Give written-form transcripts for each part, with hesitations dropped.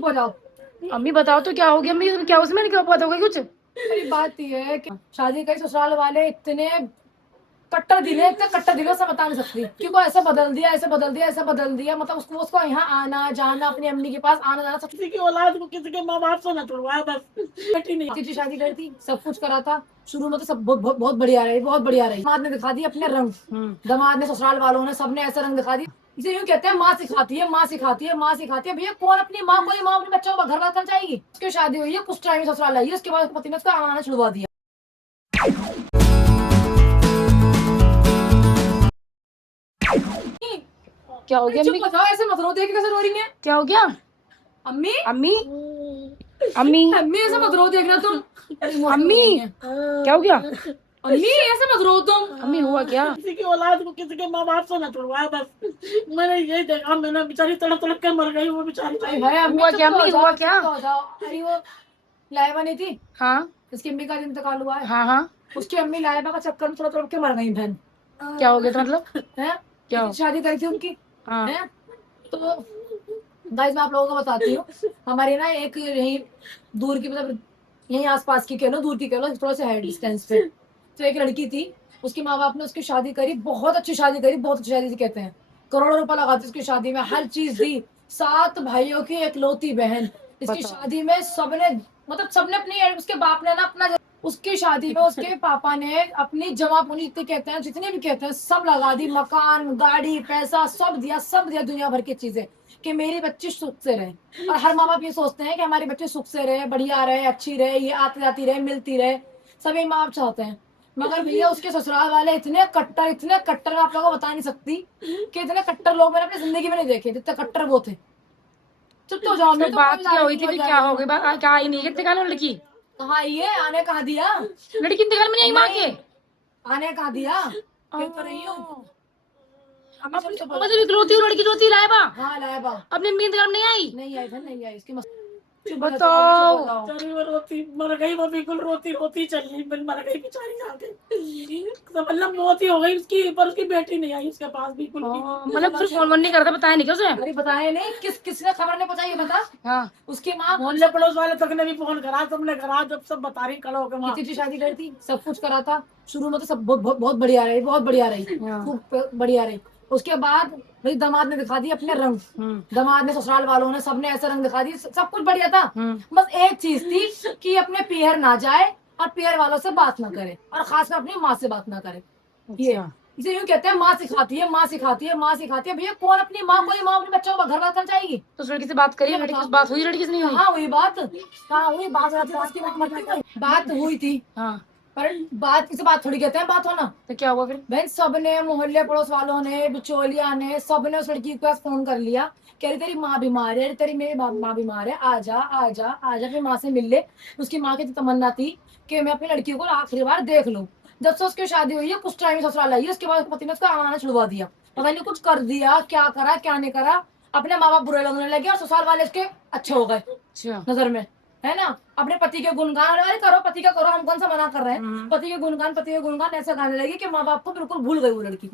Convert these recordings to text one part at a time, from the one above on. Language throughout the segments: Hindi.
चुप हो जाओ। अम्मी बताओ तो क्या हो गया अम्मी, क्या उसमें क्या बात हो गई कुछ? मेरी बात ये है कि शादी करी ससुराल वाले इतने कट्टर दिले, इतने कट्टर दिले से बता नहीं सकती कि को ऐसे बदल दिया, ऐसे बदल दिया, ऐसे बदल दिया। मतलब उसको यहाँ आना जाना, अपनी अम्मी के पास आना जाना, सब किसी की औलाद को किसी के माँ बाप से न छुड़वाया, बस बेटी नहीं। अच्छी शादी करी थी, सब कुछ करा था। शुरू में तो सब बहुत बढ़िया रही, बहुत बढ़िया रही। दामाद ने दिखा दी अपने रंग, दामाद ने, ससुराल वालों ने, सबने ऐसा रंग दिखा दिया। इसे यूं कहते हैं माँ सिखाती है, माँ सिखाती है, माँ सिखाती है। भैया कौन अपनी माँ, कोई माँ अपने बच्चों को घर बार करना चाहेगी? उसकी शादी हुई है, कुछ टाइम ससुराल आई है, उसके बाद पति ने उसका आना छुड़वा दिया। क्या हो गया चुप अम्मी? हो जाओ, ऐसे मत रो, देख कैसे रो रही है। क्या हो गया अम्मी, अम्मी? अम्मी अम्मी ऐसे मत रो, देखना तुम। अम्मी क्या हो गया? अम्मी ऐसे मत रो तुम। अम्मी हुआ क्या? किसी की औलाद को किसी के माँ बाप से न छुड़वाया, बस मैंने यही देखा। मैंने बेचारी तड़प तड़प के मर गई वो बेचारी। हुआ क्या अम्मी, हुआ क्या? अरे वो लाइबा नहीं थी, हाँ इसकी अम्मी का इंतकाल हुआ है। हाँ हाँ। उसकी अम्मी लाइबा का चक्कर में तड़प तड़प के मर गई बहन। क्या हो गया था मतलब? है क्या हो? शादी करी थी उनकी। हाँ है तो गाइस मैं आप लोगों को बताती हूँ। हमारे ना एक यही दूर की, मतलब यही आसपास की कह लो, दूर की कह लो, थोड़ा सा है डिस्टेंस पे। तो एक लड़की थी, उसकी माँ बाप ने उसकी शादी करी, बहुत अच्छी शादी करी, बहुत अच्छी शादी कहते हैं। करोड़ों रुपए लगाते उसकी शादी में, हर चीज दी। 7 भाइयों की एकलौती बहन। इसकी शादी में सबने, मतलब सबने अपनी, उसके बाप ने ना अपना, उसकी शादी में उसके पापा ने अपनी जमा पूंजी जितने कहते हैं, जितने भी कहते हैं, सब लगा दी। मकान, गाड़ी, पैसा सब दिया, सब दिया, दुनिया भर की चीजें, कि मेरी बच्ची सुख से रहे। और हर माँ बाप ये सोचते हैं कि हमारी बच्ची सुख से रहे, बढ़िया रहे, अच्छी रहे, ये आती जाती रहे, मिलती रहे, सभी माँ बाप चाहते हैं। मगर भैया उसके ससुराल वाले इतने कट्टर, इतने कट्टर, मैं आप लोगों को बता नहीं सकती कि इतने कट्टर लोग मैंने अपनी जिंदगी में नहीं देखे जितने कट्टर वो थे। चुप तो जाओ। तो बात क्या हुई थी फिर, क्या हो गई? क्या आई नहीं इंतकाल में लड़की? कहाँ आई है? आने कहाँ दिया? लड़की इंतकाल में नहीं आई माँ के? आने कहाँ दिया? कह तो रही हूँ। मतलब इकलौती लड़की जो थी लाइबा, हाँ लाइबा अपने अम्मी इंतकाल में नहीं आई? नहीं आई था, नहीं आई। इसकी बताओ। बेचारी वो रोती मर गई, वो बिल्कुल रोती रोती चली, मर गई बेचारी जाके। तो मतलब मौत ही हो गई उसकी, पर उसकी बेटी नहीं आई उसके पास बिल्कुल भी। मतलब फिर फोन वोन नहीं करता, बताया नहीं क्या उसे? अरे बताए नहीं, किसने खबर नहीं बताई, बता। हाँ उसकी माँ मोहल्ले पड़ोस वाले तक ने भी फोन करा, सबने करा, जब सब बता रही खड़ा होकर वहाँ। किसी शादी करी थी, सब कुछ करा था। शुरू में तो सब बहुत बढ़िया रही, बहुत बढ़िया रही, खूब बढ़िया रही। उसके बाद भाई दामाद ने दिखा दी अपने रंग, दामाद ने, ससुराल वालों ने, सबने ऐसे रंग दिखा दिए, सब कुछ बढ़िया था। बस एक चीज थी कि अपने पीहर ना जाए और पीहर वालों से बात ना करे, और खासकर अपनी माँ से बात ना करे। ये इसे यूं कहते हैं माँ सिखाती है, माँ सिखाती है, माँ सिखाती है। भैया कौन अपनी माँ, कोई माँ अपने बच्चों को घर बार करना चाहेगी? तो उस लड़की से बात करिए, लड़की से बात हुई, लड़की से नहीं हुई? हाँ हुई बात, हाँ हुई बात हुई थी। हाँ पर बात किसी बात थोड़ी कहते हैं बात होना। तो क्या हुआ फिर? बहन सबने, मोहल्ले पड़ोस वालों ने, बिचौलिया ने, सबने उस लड़की के पास फोन कर लिया, कह रही तेरी माँ बीमार है, तेरी मेरी माँ बीमार है, आजा आजा आजा, फिर माँ से मिल ले। उसकी माँ की तमन्ना थी कि मैं अपनी लड़की को आखिरी बार देख लूं। जब से उसकी शादी हुई है, कुछ टाइम ससुराल आई है, उसके बाद पति ने उसका आना छुड़वा दिया। पता नहीं कुछ कर दिया, क्या करा क्या नहीं करा। अपने माँ बाप बुरे लगने लगे और ससुराल वाले उसके अच्छे हो गए नजर में, है ना। अपने पति के गुणगान, अरे करो पति का करो, हम कौन सा मना कर रहे हैं। पति के गुणगान ऐसे गाने लगी कि माँ बाप को बिल्कुल भूल गई वो लड़की,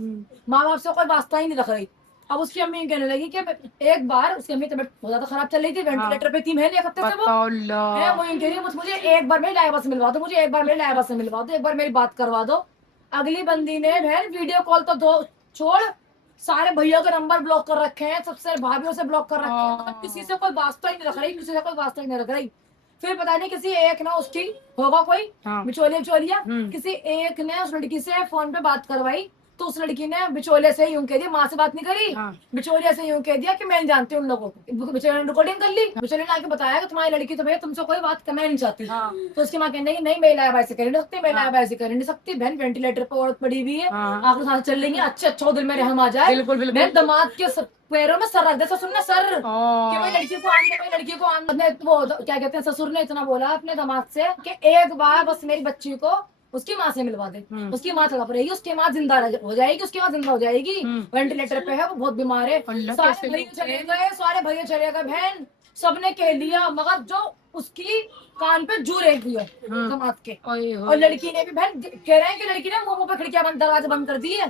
माँ बाप से कोई वास्ता ही नहीं रख रही। अब उसकी अम्मी कहने लगी कि एक बार उसकी अम्मी तबीयत बहुत ज्यादा खराब चल रही थी, वेंटिलेटर पे थी, महीने एक हफ्ते से वो है। वो यूं कह रही है मुझे एक बार मेरी लाइबा से मिलवा दो, मुझे एक बार मेरी लाइबा से मिलवा दो, एक बार मेरी बात करवा दो। अगली बंदी ने बहन वीडियो कॉल तो दो छोड़, सारे भैया के नंबर ब्लॉक कर रखे हैं, सबसे भाभीियों से ब्लॉक कर रखे हैं, मतलब किसी से कोई वास्ता ही नहीं रख रही, किसी से कोई वास्ता ही नहीं रख रही। फिर पता नहीं किसी एक ना, उसकी होगा कोई बिचौलिया, किसी एक ने उस लड़की से फोन पे बात करवाई। तो उस लड़की ने बिचौलिया से यूं कह दिया, माँ से बात नहीं करी, बिचौलिया से यूं कह दिया कि मैं नहीं जानती उन लोगों को। बिचौलिया ने रिकॉर्डिंग कर ली, बिचौलिया ने आके बताया कि तुम्हारी लड़की तो भैया तुमसे कोई बात करना ही नहीं चाहती। तो उसकी माँ कहने की नहीं, मैं लाइबा ऐसे कर नहीं सकती, मैं लाइबा ऐसे कर नहीं सकती। बहन वेंटिलेटर पर औरत पड़ी हुई है, आपके साथ चल रही है, अच्छा दिल में रहम आ जाए। मैं दामाद के पैरों में सर रख दे, ससुर ने सर कि भाई लड़की को आने, भाई लड़की को आने। वो क्या कहते हैं, ससुर ने इतना बोला अपने दामाद से कि एक बार बस मेरी बच्ची को उसकी माँ से मिलवा दे। उसकी माँ तड़प रहेगी, उसकी माँ जिंदा हो जाएगी, उसकी माँ जिंदा हो जाएगी। वेंटिलेटर पे है, वो बहुत बीमार है। सारे भैया चले गए, सारे भैया चले गए बहन, सबने कह लिया, मगर जो उसकी कान पे जू रह गई है दामाद के। और लड़की ने भी बहन कह रहे हैं कि लड़की ने मुंह पे खिड़कियां बंद, दरवाजे बंद कर दिए।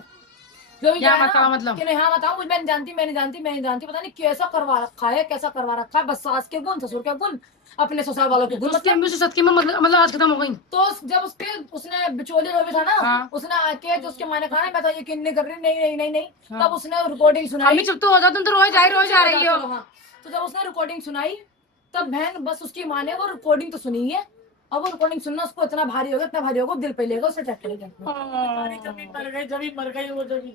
जो भी क्या कहा बताओ ना मतलब? कि नहीं हाँ बताओ मुझे, मैं नहीं जानती, पता नहीं कैसा करवा रखा है, कैसा करवा रखा है, बस सास के गुण ससुर के गुण, अपने ससुराल वालों के तो गुण, उसकी मतलब अम्मी से सदके में मतलब आज खत्म हो गई। तो जब उसने बिचौलिया जो भी था ना, हाँ। उसने आके जो उसके माँ ने कहा ना मैं तो यकीन नहीं कर रही, नहीं नहीं नहीं नहीं, हाँ। तब उसने रिकॉर्डिंग सुनाई। अम्मी चुप तो हो जाओ, तुम तो रोज आई रोज आ रही हो। चलो हाँ, तो जब उसने रिकॉर्डिंग सुनाई तब बहन बस उसकी माँ ने वो रिकॉर्डिंग तो सुनी है, अब वो रिकॉर्डिंग सुनना उसको इतना भारी होगा, इतना भारी होगा, दिल पे लेगा उसे ट्रैक्टर बेचारी जब ही मर गई वो, जब ही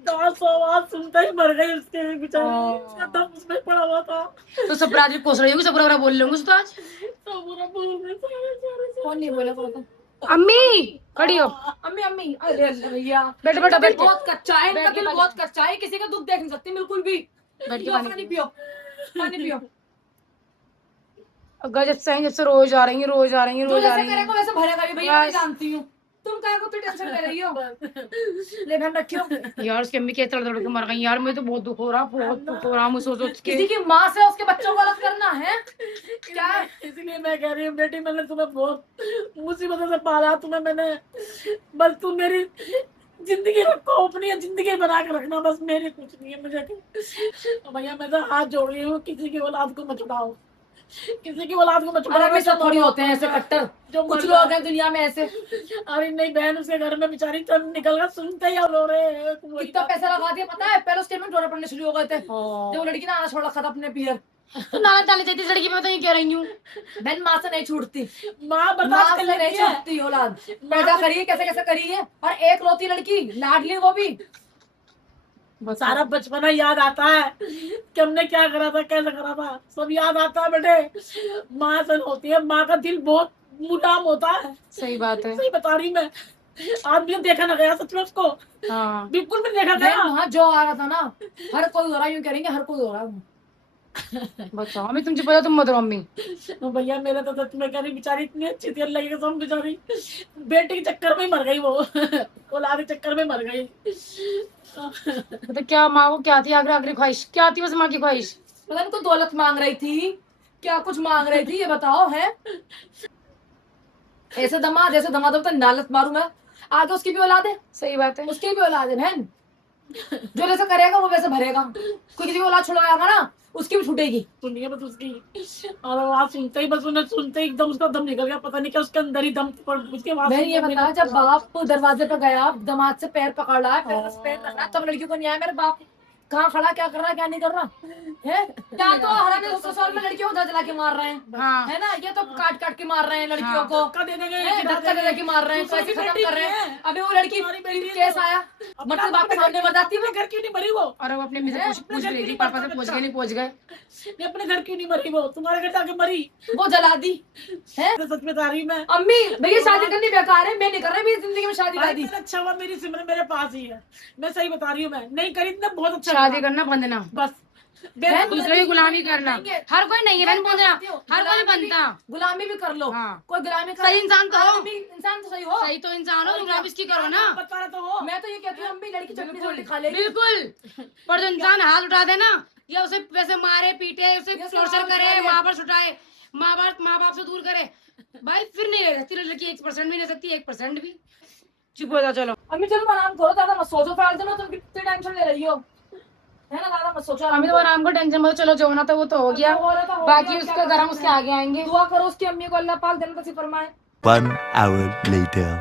दास आवाज सुनता ही मर गई उसके, बेचारी उसका दम उसमें पड़ा हुआ था। तो सब रात कोस रही होगी, सब पूरा बोल लूंगी तो आज। तो पूरा बोल रहे सारे कौन नहीं बोला बोला तो अम्मी खड़ी हो, अम्मी अम्मी, अरे अरे भैया बैठ बैठ इनका दिल बैठ के। बहुत कच्चा है, इनका बैठ के दिल पानी बहुत कच्चा है, किसी का दुख देख नहीं सकती बिल्कुल भी। बैठ के पियो, पानी पियो, पानी पियो। अगर जब से रोज आ रही है, रोज आ रही है, जो रोज आ जैसे रही है। करेगा वैसे भरेगा भी भैया, मैं बस। जानती हूँ। तुम क्या को टेंशन ले रही हो, ले बहन रखियो। यार उसकी अम्मी क्या तड़ तड़ के मर गई यार, मुझे तो बहुत दुख हो रहा, बहुत दुख हो रहा, मुझे सोच सोच के। किसी की माँ से उसके बच्चों को अलग करना है क्या? इसलिए मैं कह रही हूँ बेटी, मैंने तुम्हें बहुत मुसीबतों से पाला, तुम्हें मैंने, बस तुम मेरी जिंदगी रखो, अपनी जिंदगी बना के रखना, बस मेरी कुछ नहीं है मुझे। तो भैया मैं तो हाथ जोड़ रही हूँ, किसी की औलाद को मत छुड़ाओ, किसी की औलाद को मत छुड़ाओ। अरे सब थोड़ी होते हैं ऐसे कट्टर, जो कुछ लोग हैं दुनिया में ऐसे। अरे नहीं बहन, उसके घर में बेचारी तब निकल कर सुनते ही रो रहे हैं। कितना पैसा लगा दिया पता है, पहले स्टेटमेंट जोड़े पड़ने शुरू हो गए थे जब वो लड़की ना आना छोड़ रखा था अपने पियर। तो नाल डालनी चाहिए इस लड़की में, मैं तो ये कह रही हूँ। बहन माँ से नहीं छूटती, माँ माँ बर्दाश्त कर से नहीं लेती है। छूटती औलाद, पैदा करी है कैसे कैसे करी है, और एक लौती लड़की लाडली वो भी। सारा बचपना याद आता है कि हमने क्या करा था, कैसे करा था, सब याद आता है बेटे। माँ सन होती है, माँ का दिल बहुत मुलायम होता है। सही बात है। सही बता रही मैं, आज भी देखा ना गया सच में उसको, हाँ बिल्कुल भी देखा बहन गया। वहाँ जो आ रहा था ना, हर कोई हो रहा है, यूं करेंगे हर कोई हो रहा है। बताओ अम्मी, तुम चुप हो जाओ, तुम मत रो अम्मी। तो भैया मेरे तो सच में कह रही, बेचारी इतनी अच्छी थी, अल्लाह की कसम, बेचारी बेटे के चक्कर में ही मर गई वो, औलाद के चक्कर में मर गई। तो क्या माँ को क्या थी आखिरी आखिरी ख्वाहिश, क्या थी बस माँ की ख्वाहिश? पता नहीं, कोई दौलत मांग रही थी, क्या कुछ मांग रही थी ये बताओ है। ऐसे दमाद तो नालत मारू मैं, आगे उसकी भी औलाद है, सही बात है। उसकी भी औलाद है बहन, जो जैसे करेगा वो वैसे भरेगा। कोई किसी की औलाद छुड़वाएगा ना, उसकी भी छूटेगी। सुनिए बस उसकी, और आवाज सुनते ही, बस उन्हें सुनते ही एकदम उसका दम निकल गया, पता नहीं क्या उसके अंदर ही दम पड़, उसके बाद बहन ये बता, जब बाप दरवाजे पे गया, दमाद से पैर पकड़ रहा है, पैर से पैर रख रहा है, तब लड़की को नहीं आया मेरे बाप कहाँ खड़ा, क्या कर रहा है क्या नहीं कर रहा है। क्या तो हराने ससुराल में लड़कियों को जला के मार रहे हैं, हाँ है ना, ये तो काट काट के मार रहे हैं लड़कियों को, धक्का दे देंगे, धक्का दे के मार रहे हैं, दूसरी कैसे खत्म बेटी कर रहे है। हैं। अभी वो लड़की केस आया, मतलब बाप के सामने बताती अपने घर क्यों नहीं मरी वो, और वो अपने मम्मी से पूछ रही थी, पापा से पूछ गए नहीं पहुंच गए। नहीं अपने घर क्यों नहीं मरी वो, तुम्हारे घर जाके मरी, वो जला दी है। तो सच बता रही मैं। अम्मी भैया शादी करनी बेकार है, मैं नहीं कर रही मेरी जिंदगी में शादी वादी। अच्छा हुआ मेरी सिमरन मेरे पास ही है, मैं सही बता रही हूँ, मैं नहीं करी ना, बहुत अच्छा शादी करना बंधना, बस दूसरे की गुलामी करना, हर कोई नहीं है बहन बंधना, हर कोई बनता। गुलामी भी कर लो, हाँ। कोई गुलामी कर, सही इंसान तो हो, इंसान तो सही हो, सही तो इंसान हो, गुलामी इसकी करो ना। बता रहा तो हो। मैं तो ये कहती हूँ अम्मी लड़की चटनी से रोटी खा लेगी। बिल्कुल, पर जो इंसान हाथ उठा दे ना, या उसे वैसे मारे पीटे, उसे टॉर्चर करे, वहां पर छुटाए, माँ बाप से दूर करे, भाई फिर नहीं रह सकती लड़की, 1% भी नहीं सकती, 1% भी। चुप हो जाओ चलो। अम्मी चलो आराम करो, ज्यादा मत सोचो, फालतू में तुम कितनी टेंशन ले रही हो, है ना, ज्यादा मत सोचो। अम्मी तो आराम को टेंशन मत, चलो जो होना था वो तो हो गया, बाकी उसका गरम उसके आगे आएंगे। दुआ करो उसकी अम्मी को, अल्लाह पाक जन्नत नसीब फरमाए। 1 hour later.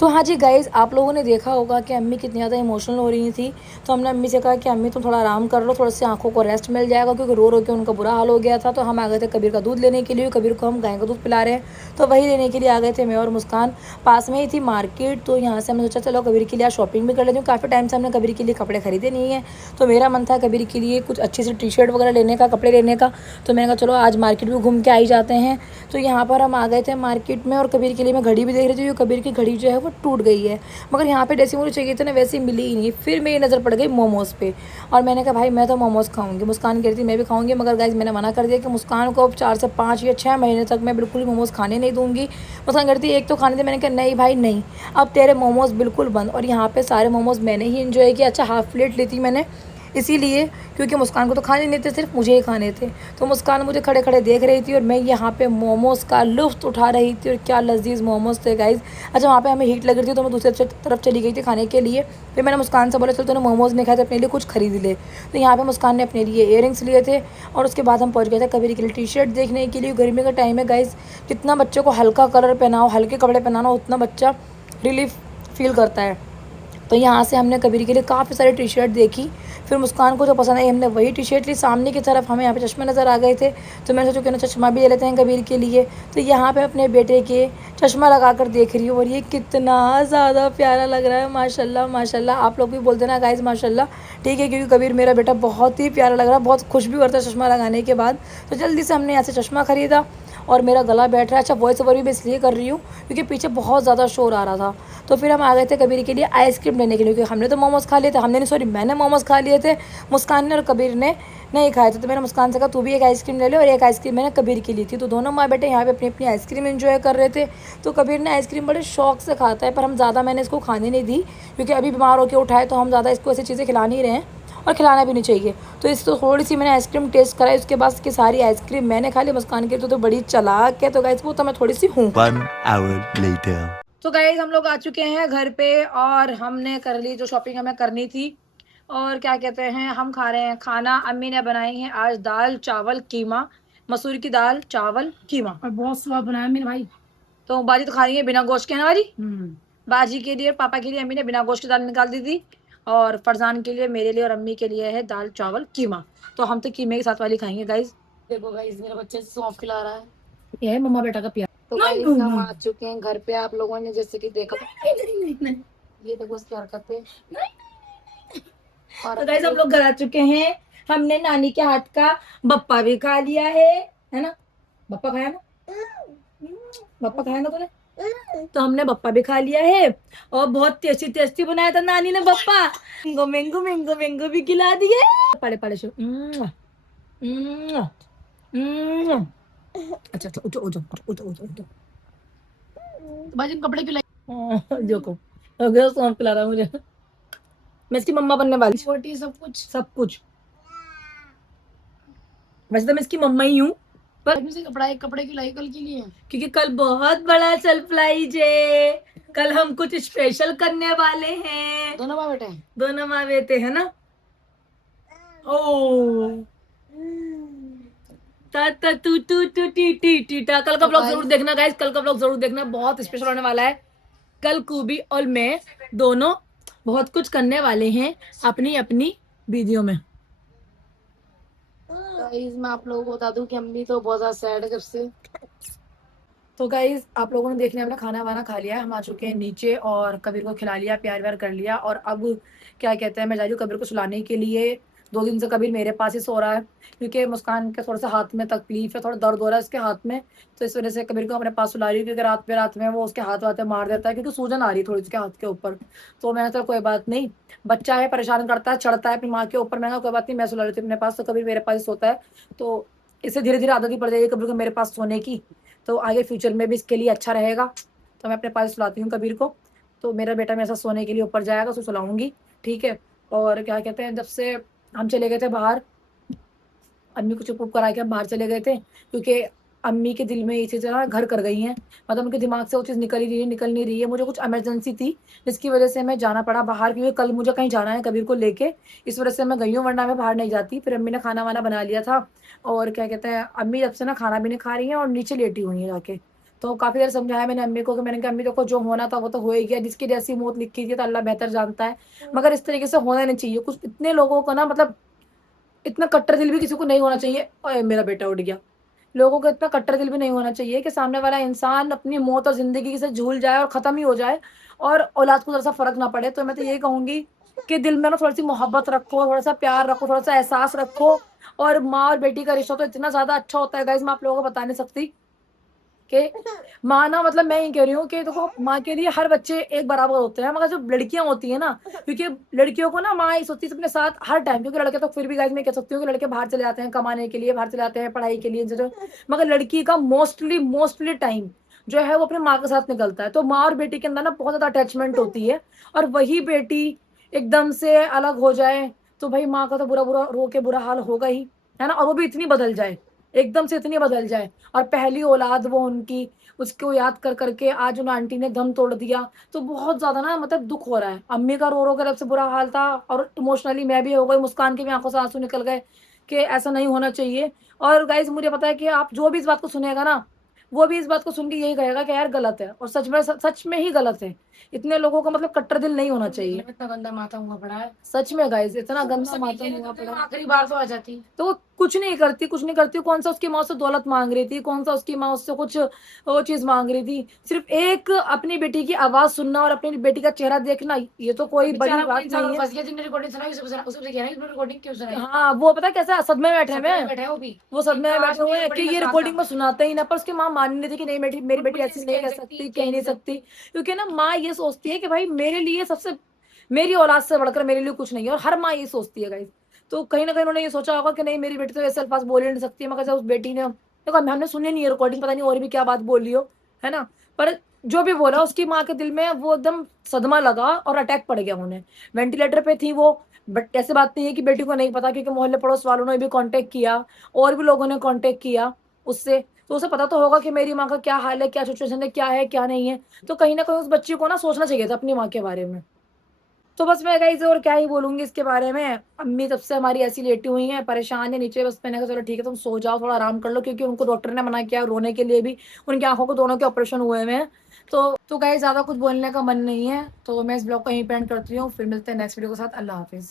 तो हाँ जी गाइज़, आप लोगों ने देखा होगा कि अम्मी कितनी ज़्यादा इमोशनल हो रही थी, तो हमने अम्मी से कहा कि अम्मी तुम थोड़ा आराम कर लो, थोड़ा सी आंखों को रेस्ट मिल जाएगा, क्योंकि रो रो के उनका बुरा हाल हो गया था। तो हम आ गए थे कबीर का दूध लेने के लिए, कबीर को हम गाय का दूध पिला रहे हैं, तो वही लेने के लिए आ गए थे मैं और मुस्कान। पास में ही थी मार्केट, तो यहाँ से हमने सोचा चलो कबीर के लिए आज शॉपिंग भी कर लेती हूँ, काफ़ी टाइम से हमने कबीर के लिए कपड़े खरीदे नहीं है, तो मेरा मन था कबीर के लिए कुछ अच्छी सी टी शर्ट वगैरह लेने का, कपड़े लेने का। तो मैंने कहा चलो आज मार्केट भी घूम के आई जाते हैं। तो यहाँ पर हम आ गए थे मार्केट में, और कबीर के लिए मैं घड़ी भी देख रही थी, कबीर की घड़ी जो है वो टूट गई है, मगर यहाँ पे जैसी मुझे चाहिए थी ना वैसी मिली ही नहीं। फिर मेरी नज़र पड़ गई मोमोज़ पे, और मैंने कहा भाई मैं तो मोमोज़ खाऊंगी, मुस्कान कह रही थी मैं भी खाऊंगी, मगर गाइस मैंने मना कर दिया कि मुस्कान को अब 4 से 5 या 6 महीने तक मैं बिल्कुल मोमोज़ खाने नहीं दूंगी। मुस्कान कह रही थी एक तो खाने थे, मैंने कहा नहीं भाई नहीं, अब तेरे मोमोज़ बिल्कुल बंद। और यहाँ पर सारे मोमोज़ मैंने ही इन्जॉय किया। अच्छा हाफ़ प्लेट ली थी मैंने, इसीलिए क्योंकि मुस्कान को तो खाने नहीं थे, सिर्फ मुझे ही खाने थे। तो मुस्कान मुझे खड़े खड़े देख रही थी और मैं यहाँ पे मोमोज़ का लुत्फ़ उठा रही थी, और क्या लजीज़ मोमोज़ थे गाइज़। अच्छा, वहाँ पे हमें हीट लग रही थी तो मैं दूसरी तरफ चली गई थी खाने के लिए। फिर मैंने मुस्कान से बोला चल तूने मोमोज़ नहीं खाए तो अपने लिए कुछ खरीद ले। तो यहाँ पे मुस्कान ने अपने लिए इयररिंग्स लिए थे, और उसके बाद हम पहुँच गए थे कबीर के लिए टी शर्ट देखने के लिए। गर्मी का टाइम है गाइज़, जितना बच्चे को हल्का कलर पहनाओ, हल्के कपड़े पहनाना, उतना बच्चा रिलीफ फील करता है। तो यहाँ से हमने कबीर के लिए काफ़ी सारी टी शर्ट देखी। फिर मुस्कान को जो पसंद आई हमने वही टी शर्ट ली। सामने की तरफ हमें यहाँ पे चश्मे नज़र आ गए थे, तो मैंने सोचा क्यों ना चश्मा भी ले लेते हैं कबीर के लिए। तो यहाँ पे अपने बेटे के चश्मा लगा कर देख रही हूँ, और ये कितना ज़्यादा प्यारा लग रहा है, माशाल्लाह माशाल्लाह। आप लोग भी बोल देना गाइज़ माशाल्लाह, ठीक है, क्योंकि कबीर मेरा बेटा बहुत ही प्यारा लग रहा है, बहुत खुश भी करता है चश्मा लगाने के बाद। तो जल्दी से हमने यहाँ से चश्मा ख़रीदा, और मेरा गला बैठ रहा है। अच्छा, वॉइस ओवर भी मैं इसलिए कर रही हूँ क्योंकि पीछे बहुत ज़्यादा शोर आ रहा था। तो फिर हम आ गए थे कबीर के लिए आइसक्रीम लेने के लिए, क्योंकि हमने तो मोमोज़ खा लिए थे, हमने नहीं सॉरी मैंने मोमोज़ खा लिए थे, मुस्कान ने और कबीर ने नहीं खाए थे। तो मैंने मुस्कान से कहा तू भी एक आइसक्रीम ले ले, और एक आइसक्रीम मैंने कबीर की ली थी। तो दोनों माँ बेटे यहाँ पे अपनी अपनी आइसक्रीम एंजॉय कर रहे थे। तो कबीर ने आइसक्रीम बड़े शौक से खाता है, पर हम ज़्यादा मैंने इसको खाने नहीं दी, क्योंकि अभी बीमार होकर उठाए तो हम ज़्यादा इसको ऐसी चीज़ें खिला नहीं रहे हैं, और खिलाना भी नहीं चाहिए। तो इसको थोड़ी सी मैंने आइसक्रीम टेस्ट कराई, उसके बाद की सारी आइसक्रीम मैंने खा ली। मुस्कान की तो बड़ी चालाक है, तो गाइस वो तो मैं थोड़ी सी हूँ। 1 hour later. तो गाइस हम लोग आ चुके हैं घर पे, और हमने कर ली जो शॉपिंग हमें करनी थी। और क्या कहते हैं, हम खा रहे हैं खाना। अम्मी ने बनाई है आज दाल चावल कीमा, मसूर की दाल चावल कीमा, और बहुत स्वाद बनाया मेरे भाई। तो बाजी तो खा रही है बिना गोश्त के, है ना बाजी? बाजी के लिए और पापा के लिए अम्मी ने बिना गोश्त की दाल निकाल दी थी, और फरजान के लिए, मेरे लिए और अम्मी के लिए है दाल चावल कीमा। तो हम तो कीमे के साथ वाली खाएंगे गाइस। देखो गाइस, मेरा बच्चे सौंफ खिला रहा है। ये है मम्मा बेटा का प्यार। तो गाइस हम आ चुके हैं घर पे, आप लोगों ने जैसे कि देखा, ये देखो उसकी हरकतें। तो गाइस हम लोग घर आ चुके हैं। हमने नानी के हाथ का बप्पा भी खा लिया है ना? बप्पा खाया ना? बप्पा खाया ना तूने? तो हमने बप्पा भी खा लिया है, और बहुत टेस्टी टेस्टी बनाया था नानी ने Bappa. Mango mango mango mango भी खिला दिए। पड़े पड़े शो। अच्छा अच्छा, उठो उठो उठो उठो उठो। भाई कपड़े क्यों देखो अगर सौंफ खिला रहा है मुझे, मैं इसकी मम्मा बनने वाली। छोटी सब कुछ सब कुछ, वैसे तो मैं इसकी मम्मा ही हूँ, पर से कपड़े की लाई कल के लिए। क्योंकि कल बहुत बड़ा सरप्राइज है। कल हम कुछ स्पेशल करने वाले हैं। दोनों माँ बेटे दोनों माँ बेटे है ना? ओ ता ता तू तू तू टी टी टी टा। कल का ब्लॉग जरूर देखना गाइस, कल का ब्लॉग जरूर देखना, बहुत स्पेशल होने वाला है। कल कूबी और मैं दोनों बहुत कुछ करने वाले हैं अपनी अपनी वीडियो में। गाइस मैं आप लोगों को बता दूं कि अम्मी तो बहुत ज्यादा सैड है जब से। तो गाइज आप लोगों ने देखने अपना खाना वाना खा लिया है, हम आ चुके हैं नीचे, और कबीर को खिला लिया, प्यार व्यार कर लिया, और अब क्या कहते हैं मैं जा रही हूँ कबीर को सुलाने के लिए। 2 दिन से कबीर मेरे पास ही सो रहा है, क्योंकि मुस्कान के थोड़ा सा हाथ में तकलीफ है, थोड़ा दर्द हो रहा है उसके हाथ में। तो इस वजह से कबीर को अपने पास सुला रही हूँ, क्योंकि रात में वो उसके हाथ वाथ मार देता है, क्योंकि सूजन आ रही है थोड़ी उसके हाथ के ऊपर। तो मैंने तो कोई बात नहीं, बच्चा है परेशान करता है, चढ़ता है अपनी माँ के ऊपर। मैंने कोई बात नहीं, मैं सुला लेती हूँ अपने पास। तो कबीर मेरे पास ही सोता है, तो इससे धीरे धीरे आदत ही पड़ जाएगी कबीर को मेरे पास सोने की, तो आगे फ्यूचर में भी इसके लिए अच्छा रहेगा। तो मैं अपने पास सुलाती हूँ कबीर को, तो मेरा बेटा मेरे साथ सोने के लिए ऊपर जाएगा, उसको सुलाऊंगी, ठीक है। और क्या कहते हैं, जब से हम चले गए थे बाहर, अम्मी को चुप करा के हम बाहर चले गए थे, क्योंकि अम्मी के दिल में ये चीज़ ना घर कर गई हैं, मतलब उनके दिमाग से वो चीज़ निकल नहीं रही है। मुझे कुछ इमरजेंसी थी जिसकी वजह से मैं जाना पड़ा बाहर, क्योंकि कल मुझे कहीं जाना है कबीर को लेके, इस वजह से मैं गई हूँ, वरना मैं बाहर नहीं जाती। फिर अम्मी ने खाना वाना बना लिया था, और क्या कहते हैं अम्मी जब से ना खाना भी नहीं खा रही हैं और नीचे लेटी हुई हैं जाके। तो काफ़ी देर समझाया मैंने अम्मी को, कि मैंने कहा अम्मी देखो जो होना था वो तो हो ही गया, जिसकी जैसी मौत लिखी थी तो अल्लाह बेहतर जानता है, मगर इस तरीके से होना नहीं चाहिए। कुछ इतने लोगों को ना, मतलब इतना कट्टर दिल भी किसी को नहीं होना चाहिए। ओए मेरा बेटा उठ गया। लोगों को इतना कट्टर दिल भी नहीं होना चाहिए कि सामने वाला इंसान अपनी मौत और जिंदगी से झूल जाए और ख़त्म ही हो जाए, और औलाद को थोड़ा सा फ़र्क ना पड़े। तो मैं तो यही कहूँगी कि दिल में ना थोड़ी सी मोहब्बत रखो, थोड़ा सा प्यार रखो, थोड़ा सा एहसास रखो। और माँ और बेटी का रिश्ता तो इतना ज़्यादा अच्छा होता है गाइस, मैं आप लोगों को बता नहीं सकती कि माँ ना, मतलब मैं ये कह रही हूँ कि देखो माँ के लिए हर बच्चे एक बराबर होते हैं, मगर जो लड़कियां होती हैं ना, क्योंकि लड़कियों को ना माँ ही सोचती है अपने साथ हर टाइम, क्योंकि लड़के तो फिर भी गाइस मैं कह सकती हूँ कि लड़के बाहर चले जाते हैं कमाने के लिए, बाहर चले जाते हैं पढ़ाई के लिए, मगर लड़की का मोस्टली टाइम जो है वो अपने माँ के साथ निकलता है। तो माँ और बेटी के अंदर ना बहुत ज़्यादा अटैचमेंट होती है, और वही बेटी एकदम से अलग हो जाए तो भाई माँ का तो बुरा बुरा रो के बुरा हाल होगा ही, है ना। और वो भी इतनी बदल जाए, एकदम से इतनी बदल जाए, और पहली औलाद वो उनकी, उसको याद कर करके आज उन आंटी ने दम तोड़ दिया। तो बहुत ज्यादा ना मतलब दुख हो रहा है। अम्मी का रो रो कर अब से बुरा हाल था, और इमोशनली मैं भी हो गई, मुस्कान की भी आंखों से आंसू निकल गए कि ऐसा नहीं होना चाहिए। और गाइज मुझे पता है कि आप जो भी इस बात को सुनेगा ना, वो भी इस बात को सुन के यही कहेगा कि यार गलत है, और सच में ही गलत है। इतने लोगों का मतलब कट्टर दिल नहीं होना चाहिए। इतना गंदा माथा हुआ पड़ा है। सच में गाइज इतना गंदा सभी माता कह रहे हुआ थे, पड़ा। आखिरी बार तो आ जाती। तो वो कुछ नहीं करती, कुछ नहीं करती। कौन सा उसकी माँ उससे दौलत मांग रही थी, कौन सा उसकी माँ उससे कुछ वो चीज मांग रही थी। सिर्फ एक अपनी बेटी की आवाज सुनना और अपनी बेटी का चेहरा देखना, ये तो कोई बड़ी बेचारा बात इंसान नहीं है। फंस गया, जिसने रिकॉर्डिंग सुनाई उसे कह रहा है रिकॉर्डिंग क्यों सुनाई। हाँ वो पता है कैसा सदमे में बैठे हुए सपने में हैं, बैठा है वो भी। वो सदमे में काश बैठे हुए मेरी हैं कि रिकॉर्डिंग में ये सुनाता। रिकॉर्डिंग में सुनाते ही ना। पर उसकी माँ मान नहीं रही थी कि नहीं मेरी बेटी ऐसी नहीं कह सकती, कह नहीं सकती। क्योंकि ना माँ ये सोचती है कि भाई मेरे लिए सबसे, मेरी औलाद से बढ़कर मेरे लिए कुछ नहीं है, और हर माँ ये सोचती है गाइस। तो कहीं ना कहीं उन्होंने ये सोचा होगा कि नहीं मेरी बेटी तो ऐसे अल्फाज बोल ही नहीं सकती है, मगर जब उस बेटी ने देखो, हमने सुनी नहीं है रिकॉर्डिंग, पता नहीं और भी क्या बात बोल रही हो, है ना। पर जो भी बोला उसकी माँ के दिल में वो एकदम सदमा लगा और अटैक पड़ गया उन्हें। वेंटिलेटर पे थी वो, बट ऐसे बात नहीं है कि बेटी को नहीं पता, क्योंकि मोहल्ले पड़ोस वालों ने भी कांटेक्ट किया, और भी लोगों ने कांटेक्ट किया उससे। तो उसे पता तो होगा कि मेरी माँ का क्या हाल है, क्या सिचुएशन है, क्या है क्या नहीं है। तो कहीं ना कहीं उस बच्ची को ना सोचना चाहिए था अपनी माँ के बारे में। तो बस मैं गाइस और क्या ही बोलूंगी इसके बारे में। अम्मी तब से हमारी ऐसी लेटी हुई हैं, परेशान है नीचे। बस मैंने कहा चलो ठीक है तुम सो जाओ, थोड़ा आराम कर लो, क्योंकि उनको डॉक्टर ने मना किया रोने के लिए भी। उनकी आंखों को दोनों के ऑपरेशन हुए हुए हैं। तो गाइस ज्यादा कुछ बोलने का मन नहीं है, तो मैं इस ब्लॉग को यहीं पे एंड करती हूँ। फिर मिलते हैं नेक्स्ट वीडियो के साथ। अल्लाह हाफिज।